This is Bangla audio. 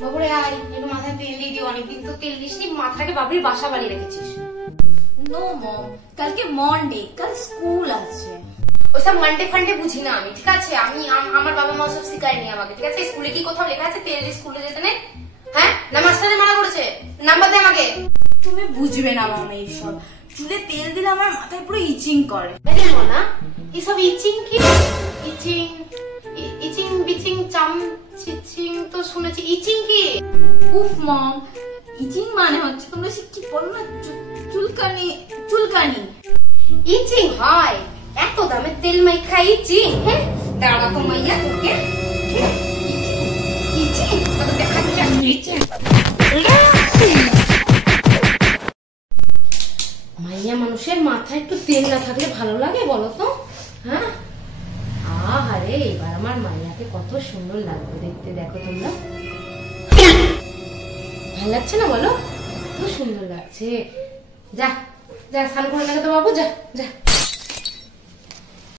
বাবুরে আয়, একটু মাথায় তেল দিয়ে দিও, অনেকদিন তো তেল দিসনি, মাথাটাকে বাবুর বাসা বানিয়ে রেখেছিস। নো মম, কালকে মন্ডে, কাল স্কুল আছে। ওইসব মানডে ফান্ডে বুঝি না আমি, ঠিক আছে? আমার বাবা মা সব শিখায়নি আমাকে, ঠিক আছে? স্কুলে কি কোথাও লেখা আছে তেল দিয়ে স্কুলে যেতে নেই? হ্যাঁ, না মাস্টারে মানা করেছে? নাম্বার দে আমাকে। তুমি বুঝবে না মামা এইসব, চুলে তেল দিলে আমার মাথায় পুরো ইচিং করে। না এসব ইচিং কি? ইচিং ইচিং বিচিং চাম চিচিং তো শুনেছি, ইচিং কি? উফ মম, ইচিং মানে হচ্ছে তোমরা কি বলো না, চুলকানি। চুলকানি ইচিং হয়? এত দামের তেল মাইখা ইচিং? হ্যাঁ, দাঁড়া তো মাইয়া তোকে। ইচিং কত দেখাচ্ছে ইচিং। মাইয়া মানুষের মাথায় একটু তেল না থাকলে ভালো লাগে বলো তো? হ্যাঁ, আরে এবার আমার মাইয়াকে কত সুন্দর লাগবে দেখতে, দেখো তোমরা। ভালো লাগছে না বলো? কত সুন্দর লাগছে। যা যা স্নান করে লাগে তো বাবু, যা যা।